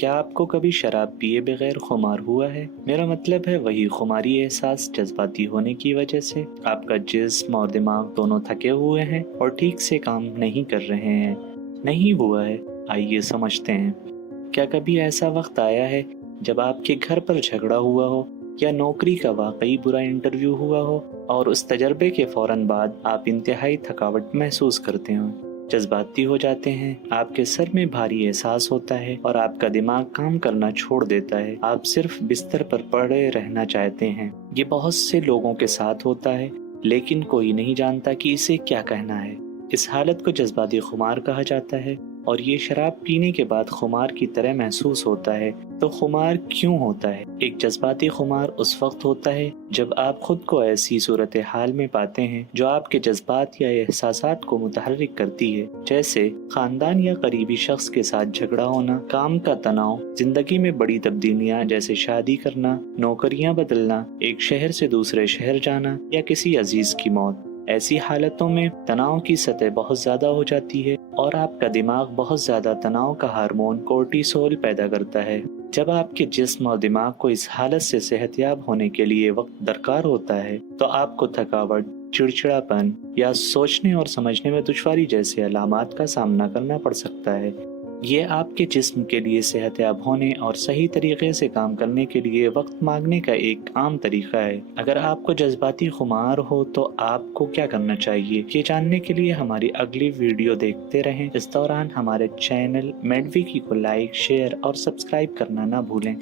کیا آپ کو کبھی شراب پیے بغیر خمار ہوا ہے؟ میرا مطلب ہے وہی خماری احساس جذباتی ہونے کی وجہ سے آپ کا جسم اور دماغ دونوں تھکے ہوئے ہیں اور ٹھیک سے کام نہیں کر رہے ہیں۔ نہیں ہوا ہے؟ آئیے سمجھتے ہیں۔ کیا کبھی ایسا وقت آیا ہے جب آپ کے گھر پر جھگڑا ہوا ہو یا نوکری کا واقعی برا انٹرویو ہوا ہو اور اس تجربے کے فوراً بعد آپ انتہائی تھکاوٹ محسوس کرتے ہوں، جذباتی ہو جاتے ہیں، آپ کے سر میں بھاری احساس ہوتا ہے اور آپ کا دماغ کام کرنا چھوڑ دیتا ہے، آپ صرف بستر پر پڑے رہنا چاہتے ہیں؟ یہ بہت سے لوگوں کے ساتھ ہوتا ہے، لیکن کوئی نہیں جانتا کہ اسے کیا کہنا ہے۔ اس حالت کو جذباتی خمار کہا جاتا ہے اور یہ شراب پینے کے بعد خمار کی طرح محسوس ہوتا ہے۔ تو خمار کیوں ہوتا ہے؟ ایک جذباتی خمار اس وقت ہوتا ہے جب آپ خود کو ایسی صورتحال میں پاتے ہیں جو آپ کے جذبات یا احساسات کو متحرک کرتی ہے، جیسے خاندان یا قریبی شخص کے ساتھ جھگڑا ہونا، کام کا تناؤ، زندگی میں بڑی تبدیلیاں جیسے شادی کرنا، نوکریاں بدلنا، ایک شہر سے دوسرے شہر جانا یا کسی عزیز کی موت۔ ایسی حالتوں میں تناؤ کی سطح بہت زیادہ ہو جاتی ہے اور آپ کا دماغ بہت زیادہ تناؤ کا ہارمون کورٹیسول پیدا کرتا ہے۔ جب آپ کے جسم اور دماغ کو اس حالت سے صحت یاب ہونے کے لیے وقت درکار ہوتا ہے تو آپ کو تھکاوٹ، چڑچڑاپن یا سوچنے اور سمجھنے میں دشواری جیسے علامات کا سامنا کرنا پڑ سکتا ہے۔ یہ آپ کے جسم کے لیے صحت یاب ہونے اور صحیح طریقے سے کام کرنے کے لیے وقت مانگنے کا ایک عام طریقہ ہے۔ اگر آپ کو جذباتی خمار ہو تو آپ کو کیا کرنا چاہیے، یہ جاننے کے لیے ہماری اگلی ویڈیو دیکھتے رہیں۔ اس دوران ہمارے چینل میڈویکی کو لائک، شیئر اور سبسکرائب کرنا نہ بھولیں۔